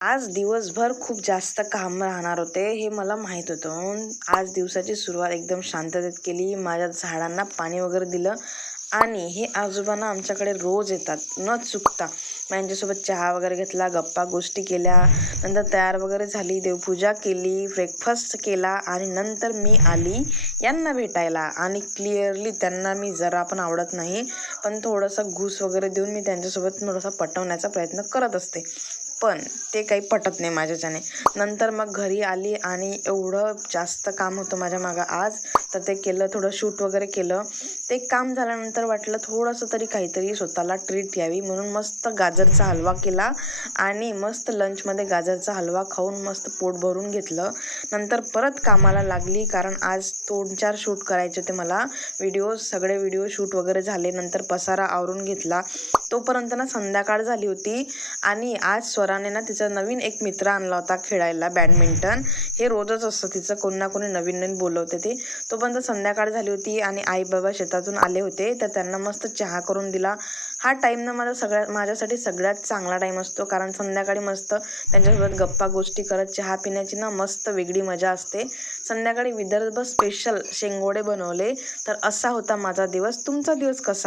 आज दिवसभर खूप जास्त काम राहणार होते हे मला माहीत होतं. आज दिवसाची सुरुवात एकदम शांततेत केली. माझ्या झाडांना पाणी वगैरे दिलं आणि हे आजोबा आमच्याकडे रोज येतात न चुकता. मग यांच्यासोबत चहा वगैरे घेतला, गप्पा गोष्टी केल्या, नंतर तयार वगैरे झाली, देवपूजा केली, ब्रेकफास्ट केला आणि नंतर मी आली यांना भेटायला. आणि क्लिअरली त्यांना मी जरा पण आवडत नाही, पण थोडासा घूस वगैरे देऊन मी त्यांच्यासोबत थोडासा पटवण्याचा प्रयत्न करत असते, पण ते काही पटत नाही माझ्याच्याने. नंतर मग घरी आली आणि एवढं जास्त काम होतं माझ्या मागं आज, तर ते केलं, थोडं शूट वगैरे केलं. ते काम झाल्यानंतर वाटलं थोडंसं तरी काहीतरी स्वतःला ट्रीट यावी, म्हणून मस्त गाजरचा हलवा केला आणि मस्त लंचमध्ये गाजरचा हलवा खाऊन मस्त पोट भरून घेतलं. नंतर परत कामाला लागली, कारण आज 2-4 शूट करायचे होते मला सगळे व्हिडिओ शूट वगैरे झाले. नंतर पसारा आवरून घेतला. तोपर्यंत ना संध्याकाळ झाली होती आणि आज स्वराने ना तिचा नवीन एक मित्र आणला होता खेळायला, बॅडमिंटन. हे रोजच असतं तिचं, कोणी ना कोणी नवीन नवीन बोलवते ते. तोपर्यंत संध्याकाळ झाली होती आणि आई बाबा शेतातून आले होते, तर त्यांना मस्त चहा करून दिला. हा टाईम ना माझ्यासाठी सगळ्यात चांगला टाईम असतो, कारण संध्याकाळी मस्त त्यांच्यासोबत गप्पा गोष्टी करत चहा पिण्याची ना मस्त वेगळी मजा असते. संध्याकाळी विदर्भ स्पेशल शेंगोडे बनवले. तर असा होता माझा दिवस. तुमचा दिवस कसा